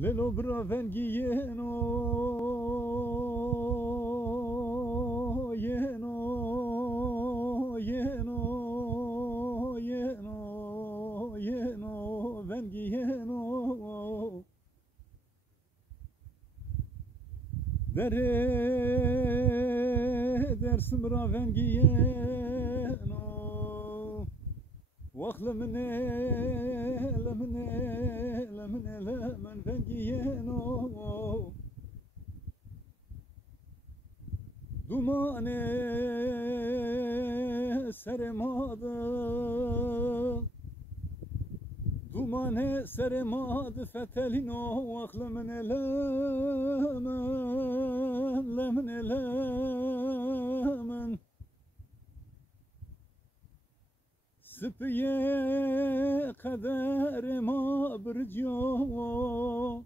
Lelo bravengi yeno yeno yeno yeno yeno vengi yeno dere dersim bravengi yeno waklemne lemne lemne lemen vengi yeno dumane seremadı dumane seremadı fetelino waklemne lemen lemne lemen Spiye kader ma birjo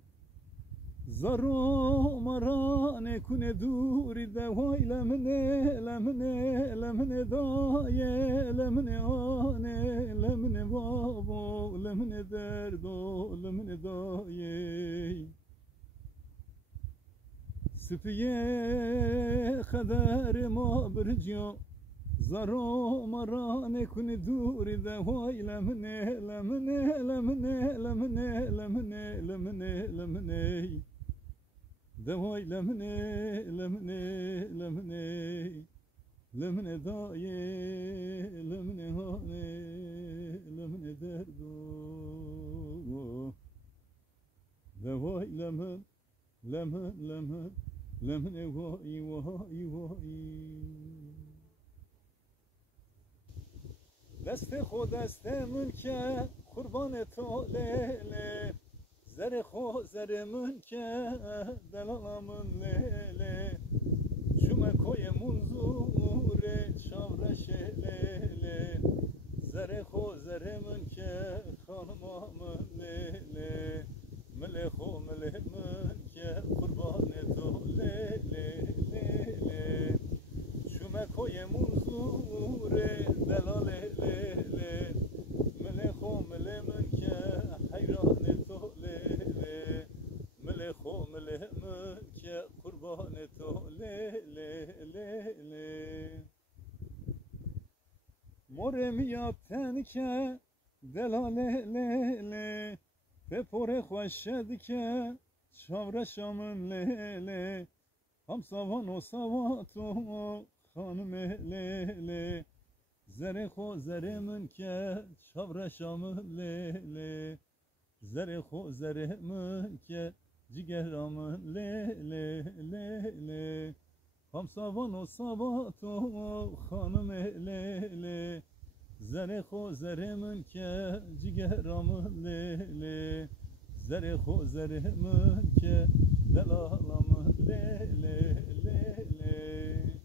Zaro marane kune duri de vay lemne lemne lemne daye lemne ane lemne babo lemne derdo lemne daye Spiye kader ma birjo Zaro marane kune duri de vay lemne lemne lemne lemne lemne lemne lemne de vay lemne lemne lemne lemne daye lemne hane lemne derdo de vay lemen lemen lemen lemne vay vay vay دست خود دست ملکه قربان تو لیله زر خود زر ملکه دلالمون لیله شما کوی منظوره شاورش لیله زر خود زر ملکه خانمامون لیله مله خو مله ملکه قربان تو لیله لیله شما کوی منظوره دلاله قربان تو مره میاد تن که دلاله لیله به پر خوشد که شامره شامن لیله هم سوان و سواتو خانم لیله زره خو زره من که شامره شامن لیله زره خو زره من که جگرامن لیله لیله هم سوان و سواتو خانم لیله زره خو زره من که جگرامن لیله زره خو زره من که دلالامن لیله لیله